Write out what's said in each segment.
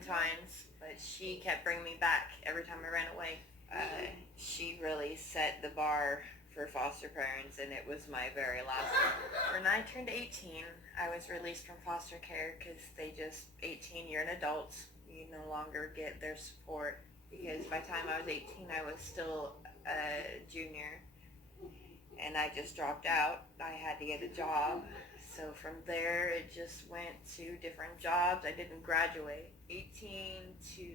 times, but she kept bringing me back every time I ran away. She really set the bar for foster parents, and it was my very last one. When I turned 18, I was released from foster care because 18, you're an adult, you no longer get their support. Because by the time I was 18, I was still a junior, and I just dropped out. I had to get a job. So from there, it just went to different jobs. I didn't graduate. 18 to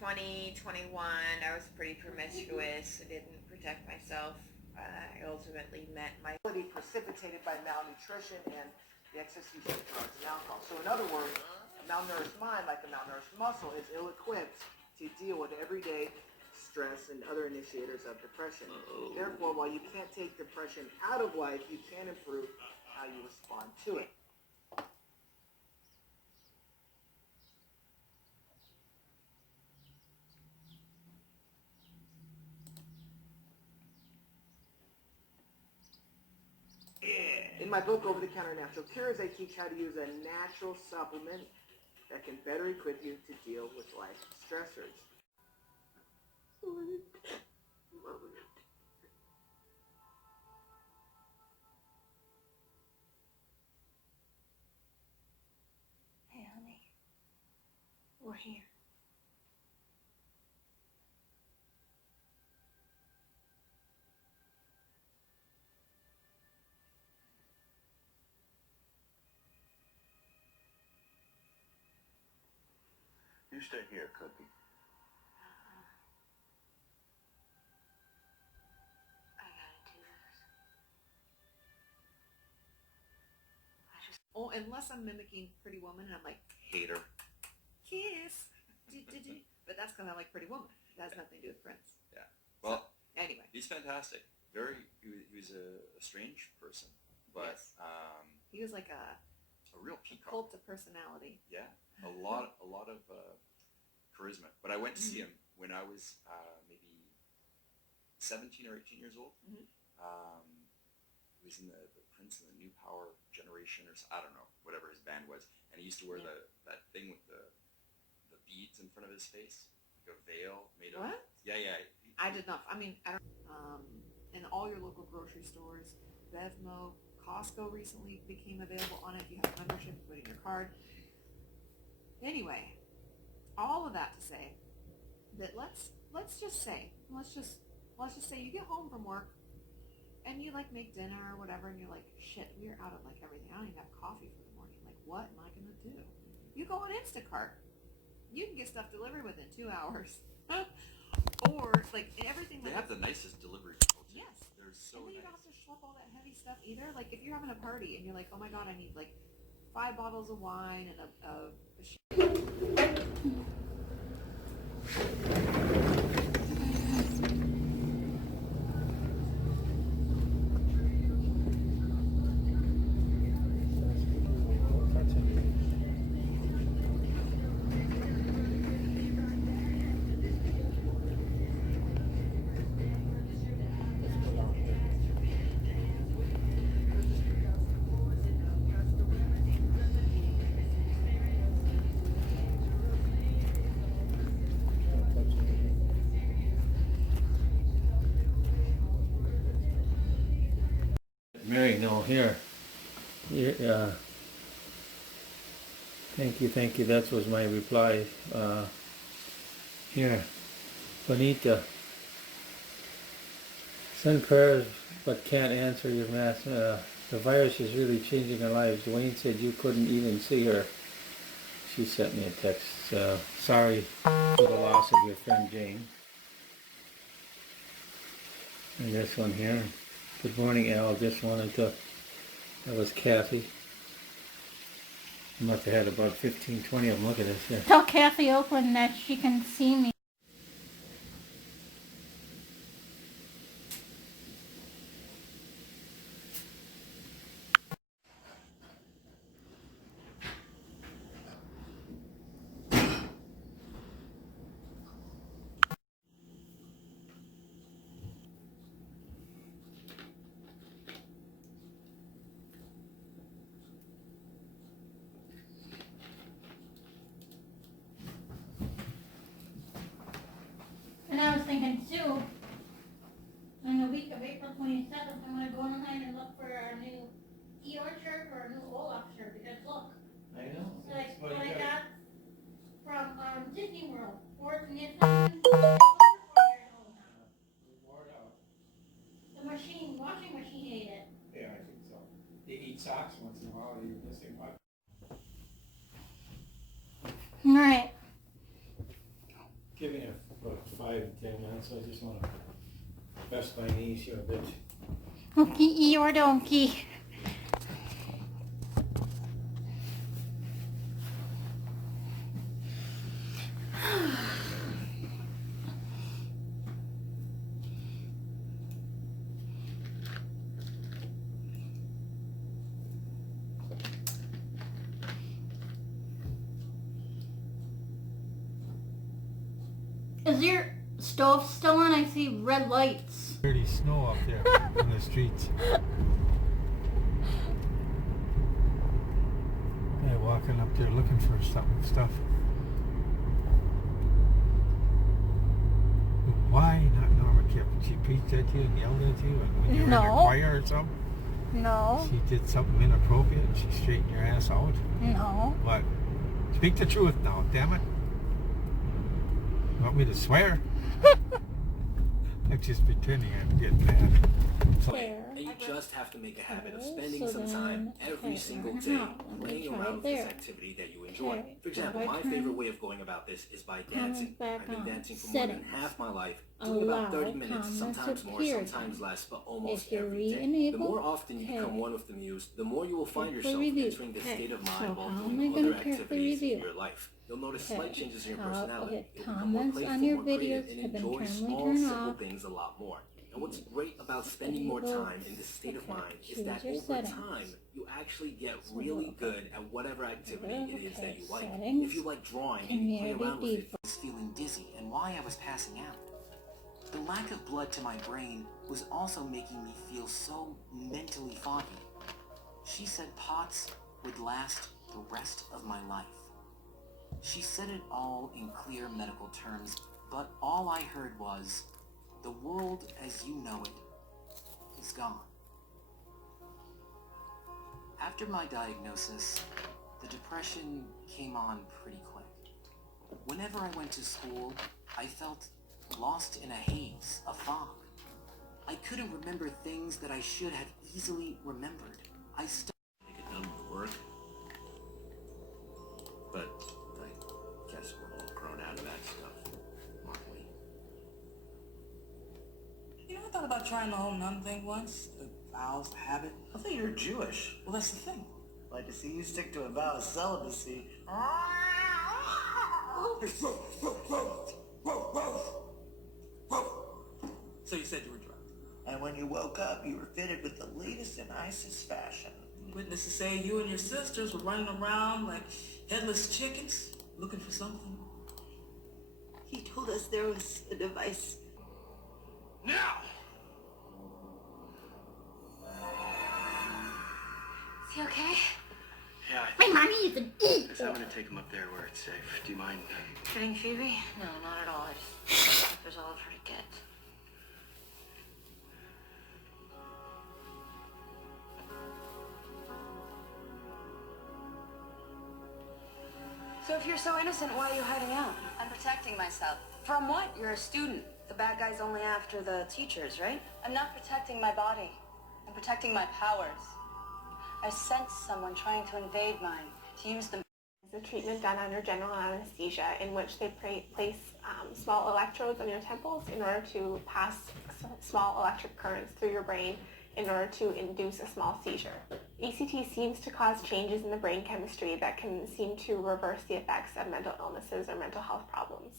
20, 21, I was pretty promiscuous. I didn't protect myself. I ultimately met my precipitated by malnutrition and the excess use of drugs and alcohol. So in other words, a malnourished mind, like a malnourished muscle, is ill-equipped to deal with everyday stress and other initiators of depression. Therefore, while you can't take depression out of life, you can improve how you respond to it. In my book, Over-the-Counter Natural Cures, I teach how to use a natural supplement that can better equip you to deal with life stressors. Hey, honey. We're here. You stay here, Cookie. I gotta do this. Oh, unless I'm mimicking Pretty Woman and I'm like, Hater. kiss. But that's because I like Pretty Woman. It has nothing to do with Prince. Yeah. Well, so, anyway. He's fantastic. He was a strange person, but yes. He was like a real peacock. Cult of personality. Yeah, a lot of charisma. But I went to see him when I was maybe 17 or 18 years old. Mm-hmm. He was in the Prince and the New Power generation, or I don't know, whatever his band was, and he used to wear that thing with the beads in front of his face, like a veil made of. What? Yeah. I did not. I mean, I don't. In all your local grocery stores, Bevmo, Costco recently became available on it. If you have a membership, you put in your card. Anyway, all of that to say that let's just say you get home from work and you like make dinner or whatever, and you're like, shit, we're out of like everything. I don't even have coffee for the morning. Like, what am I gonna do? You go on Instacart. You can get stuff delivered within 2 hours. Or like everything. They like, have the nicest delivery people too. Yes. They're so and then you nice. don't have to schlep all that heavy stuff either. Like if you're having a party and you're like, oh my god, I need like 5 bottles of wine and a Mary, no, here. Thank you. That was my reply. Here. Bonita. Send prayers, but can't answer your mass. The virus is really changing our lives. Dwayne said you couldn't even see her. She sent me a text. Sorry for the loss of your friend Jane. And this one here. Good morning, Al. Just wanted to... That was Kathy. I must have had about 15, 20 of them. Look at this here. Tell Kathy Oakland that she can see me. too. In the week of April 27th, I'm gonna go online and look for a new Eeyore shirt or a new Olaf shirt, because look, I know. like Well, what you I gotta- got from Disney World. Ford and it's 4 years old now. Wore it out. The washing machine ate it. Yeah, I think so. They eat socks once in a while, you're missing one. Alright. Give me about 5 to 10 minutes, I just wanna rest my knees here a bit. Okie Eeyore donkey. Is your stove still on? I see red lights. Dirty snow up there in the streets. Yeah, walking up there looking for stuff. Why not Norma Kip? She preached at you and yelled at you, and when you were in No. a choir or something, No. she did something inappropriate and she straightened your ass out. No. What? Speak the truth now, damn it. You want me to swear? I'm just pretending I'm getting mad. There. And you just have to make a habit of Okay, spending so some time then, every okay, single we're day not. Let me playing try around with this there. activity that you enjoy. Okay, For example, so I my turn favorite way of going about this is by comments dancing. back I've been on. dancing for more than Settings. half my life, doing about 30 Allow minutes, comments sometimes more, appear sometimes again. less, but almost If you every day. The re-enable, more often you become okay. one with the muse, the more you will find Carefully yourself review. entering this Okay, state of so mind while how am I doing gonna other carefully activities in review? your life. You'll notice Okay, slight changes in your how- personality. okay, You'll become more comments playful, on your more creative, videos and have been enjoy permanently small, turned simple off. things a lot more. And what's great about spending more Enable. time in this state of Okay, mind is choose that your over settings. time, you actually get So, really okay. good at whatever activity it is that Okay, you like. settings. If you like drawing and you play Community around with it, I was feeling dizzy and why I was passing out. The lack of blood to my brain was also making me feel so mentally foggy. She said POTS would last the rest of my life. She said it all in clear medical terms, but all I heard was, the world as you know it is gone. After my diagnosis, the depression came on pretty quick. Whenever I went to school, I felt lost in a haze, a fog. I couldn't remember things that I should have easily remembered. I make it done with work. But I guess we're all grown out of that stuff, aren't we? You know, I thought about trying the whole nun thing once. The vows, the habit. I think you're Jewish. Well, that's the thing. Like to see you stick to a vow of celibacy. So you said you were drunk. And when you woke up, you were fitted with the latest in ISIS fashion. Witnesses say you and your sisters were running around like headless chickens, looking for something. He told us there was a device. Now! Is he okay? Yeah, My mommy is an guess I'm gonna take him up there where it's safe. Do you mind? Getting Phoebe? No, not at all. I just there's all of her to get. So if you're so innocent, why are you hiding out? I'm protecting myself. From what? You're a student. The bad guy's only after the teachers, right? I'm not protecting my body. I'm protecting my powers. I sense someone trying to invade mine, to use them. It's a treatment done under general anesthesia in which they place small electrodes on your temples in order to pass small electric currents through your brain in order to induce a small seizure. ECT seems to cause changes in the brain chemistry that can seem to reverse the effects of mental illnesses or mental health problems.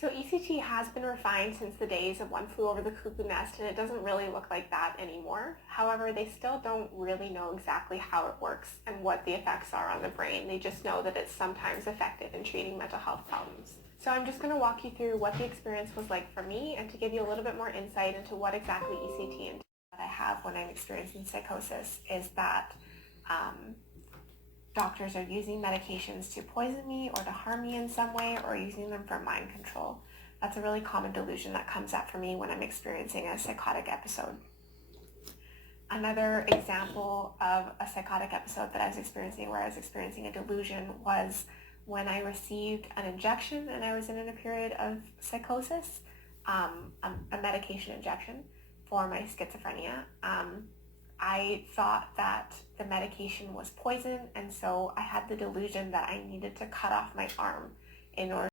So ECT has been refined since the days of One Flew Over the Cuckoo Nest, and it doesn't really look like that anymore. However, they still don't really know exactly how it works and what the effects are on the brain. They just know that it's sometimes effective in treating mental health problems. So I'm just going to walk you through what the experience was like for me and to give you a little bit more insight into what exactly ECT entails. What I have when I'm experiencing psychosis is that doctors are using medications to poison me or to harm me in some way or using them for mind control. That's a really common delusion that comes up for me when I'm experiencing a psychotic episode. Another example of a psychotic episode that I was experiencing where I was experiencing a delusion was when I received an injection and I was in a period of psychosis, a medication injection for my schizophrenia. I thought that the medication was poison, and so I had the delusion that I needed to cut off my arm in order.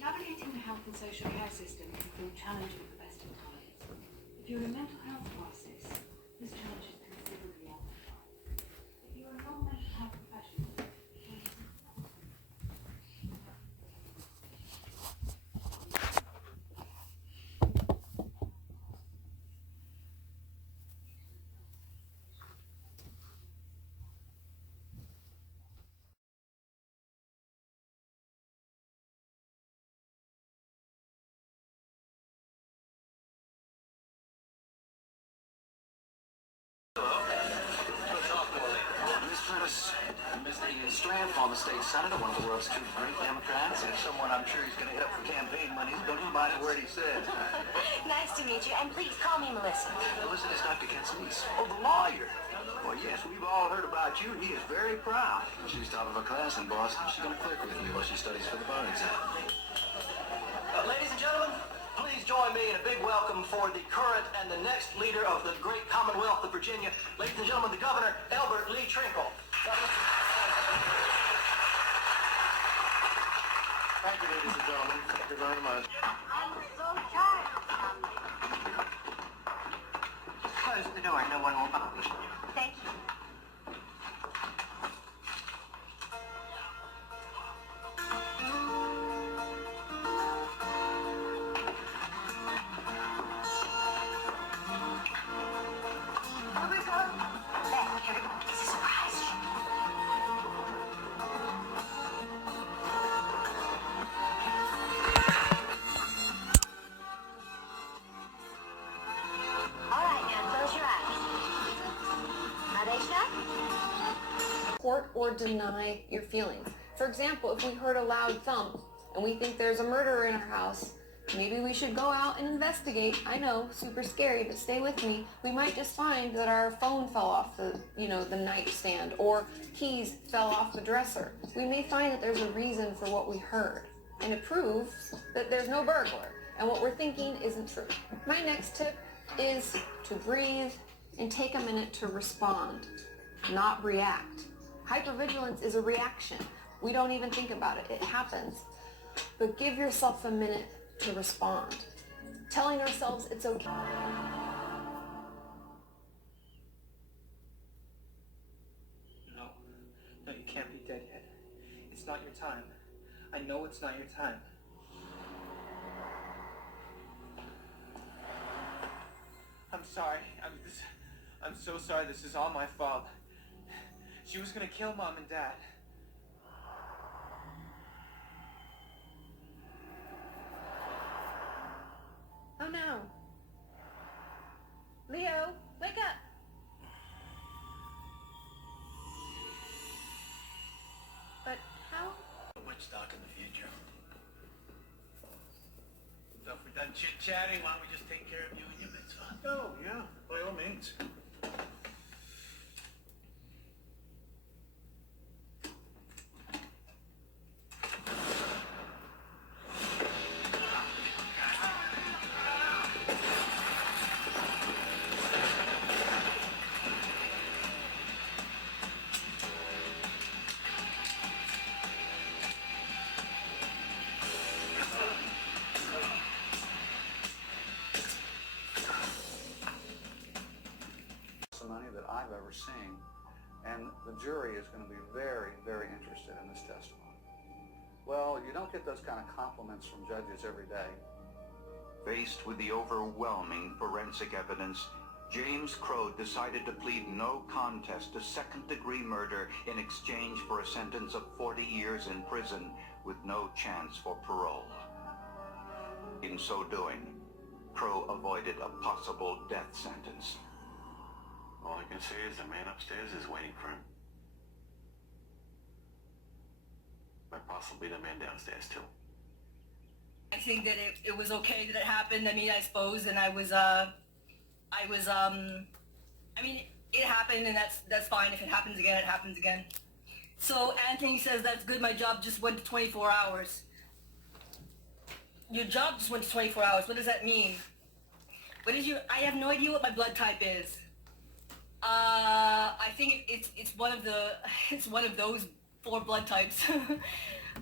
Navigating the health and social care system can feel challenging at the best of times. If you're in a mental health crisis, this challenge is considerably amplified. If you're a non-mental health professional, Strand, former state senator, one of the world's two great Democrats. And someone I'm sure he's going to hit up for campaign money. Don't even mind a word he said. nice to meet you, and please call me Melissa. Melissa is Dr. Kent's niece. Oh, the lawyer. Well, yes, we've all heard about you. He is very proud. She's top of her class in Boston. She's going to clerk with me while she studies for the bar exam. Ladies and gentlemen, please join me in a big welcome for the current and the next leader of the great Commonwealth of Virginia. Ladies and gentlemen, the Governor, Albert Lee Trinkle. Thank you, ladies and gentlemen. Thank you very much. I'm so tired. Close the door. No one will bother you. Thank you. Where we going? Back here. It's a surprise. All right, now close your eyes. Are they shut? Support or deny your feelings. For example, if we heard a loud thump and we think there's a murderer in our house, maybe we should go out and investigate. I know, super scary, but stay with me. We might just find that our phone fell off the nightstand, or keys fell off the dresser. We may find that there's a reason for what we heard, and it proves that there's no burglar, and what we're thinking isn't true. My next tip is to breathe and take a minute to respond, not react. Hypervigilance is a reaction. We don't even think about it. It happens. But give yourself a minute to respond. Telling ourselves it's okay. No, you can't be dead yet. It's not your time. I know it's not your time. I'm sorry. I'm so sorry. This is all my fault. She was gonna kill Mom and Dad. Oh no. Leo, wake up. But how? Much stock in the future. So if we're done chit-chatting, why don't we just take care of you and your mitzvah? Oh, yeah, by all means. Money that I've ever seen, and the jury is going to be very, very interested in this testimony. Well, you don't get those kind of compliments from judges every day. Faced with the overwhelming forensic evidence, James Crow decided to plead no contest to second-degree murder in exchange for a sentence of 40 years in prison with no chance for parole. In so doing, Crow avoided a possible death sentence. All I can say is the man upstairs is waiting for him. But possibly the man downstairs too. I think that it was okay that it happened. I mean, I suppose, and I mean, it happened, and that's fine. If it happens again, it happens again. So Anthony says that's good. My job just went to 24 hours. Your job just went to 24 hours. What does that mean? What is your? I have no idea what my blood type is. I think it's one of those 4 blood types.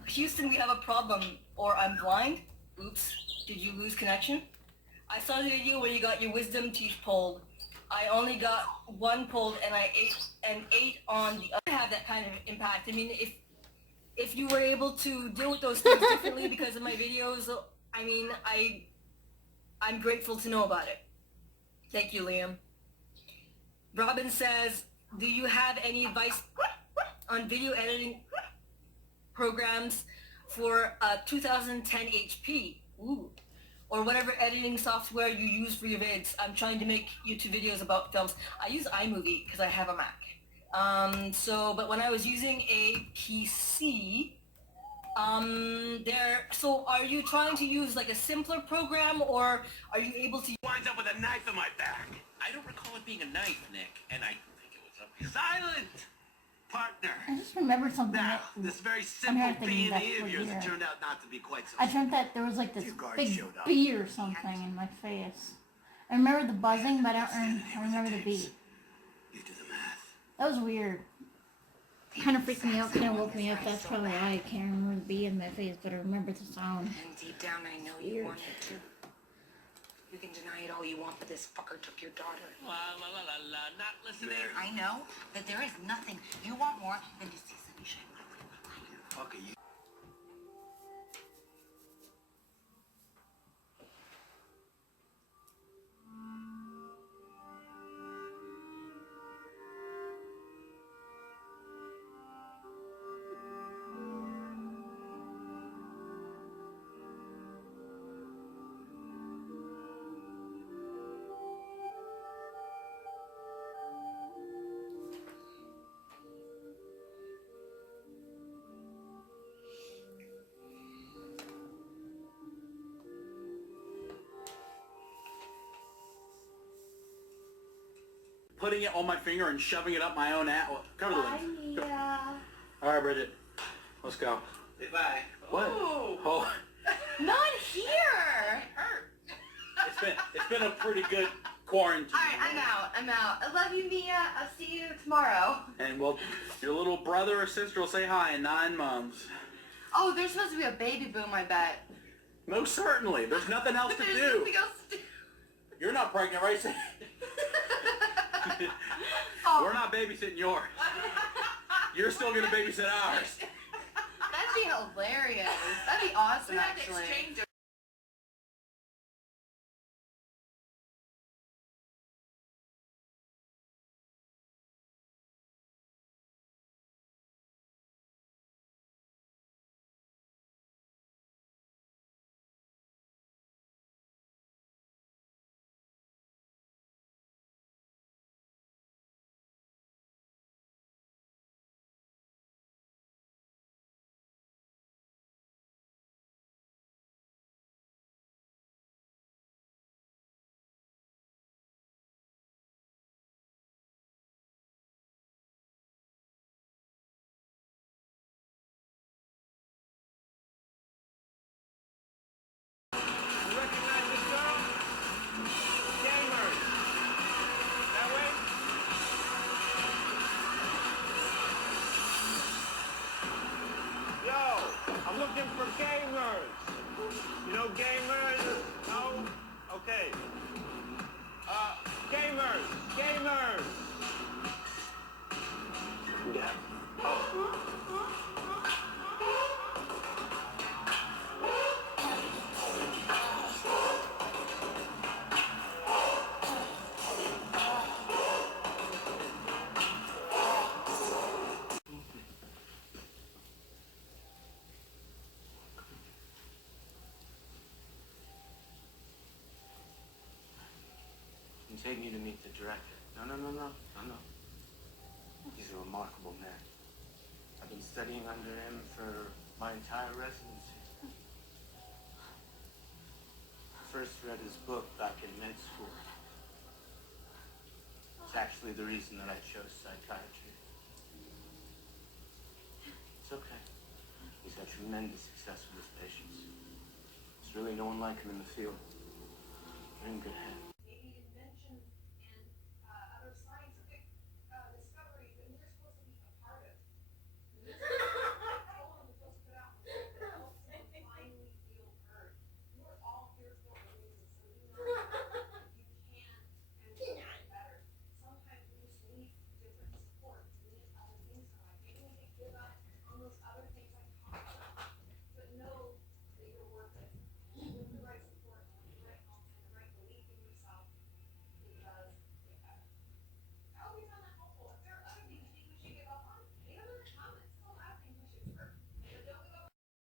Houston, we have a problem. Or I'm blind. Oops. Did you lose connection? I saw the video where you got your wisdom teeth pulled. I only got 1 pulled, and I ate on the other. Have that kind of impact. I mean, if you were able to deal with those things differently because of my videos, I mean, I'm grateful to know about it. Thank you, Liam. Robin says, do you have any advice on video editing programs for 2010 HP? Ooh. Or whatever editing software you use for your vids. I'm trying to make YouTube videos about films. I use iMovie because I have a Mac. But when I was using a PC, so are you trying to use like a simpler program, or are you able to... Winds up with a knife in my back. I don't recall it being a knife, Nick, and I think it was a... Silent! Partner. I just remembered something. Now, this very simple B&E of yours that turned out not to be quite so... I dreamt that there was like this big bee or something in my face. I remember the buzzing, but I don't remember the bee. You do the math. That was weird. Kind of freaked me out, kind of woke me up. That's probably why I can't remember the bee in my face, but I remember the sound. And deep down, I know you want it too. You can deny it all you want, but this fucker took your daughter. La la la la la, not listening. I know that there is nothing you want more than to see sunshine. Okay, you... Putting it on my finger and shoving it up my own ass. Cover the lens. Yeah. All right, Bridget. Let's go. Say bye. What? Oh. Not here! It's been a pretty good quarantine. Alright, I'm out. I love you, Mia. I'll see you tomorrow. And well, your little brother or sister will say hi in 9 months. Oh, there's supposed to be a baby boom, I bet. Most certainly. There's nothing else to There's do. nothing else to do. You're not pregnant, right? We're not babysitting yours. You're still gonna babysit ours. That'd be hilarious. That'd be awesome, actually. I'm looking for gamers. You know gamers? No? Okay. Gamers. Yeah. Oh. take me to meet the director. No. He's a remarkable man. I've been studying under him for my entire residency. First read his book back in med school. It's actually the reason that I chose psychiatry. It's okay. He's had tremendous success with his patients. There's really no one like him in the field. You're in good hands.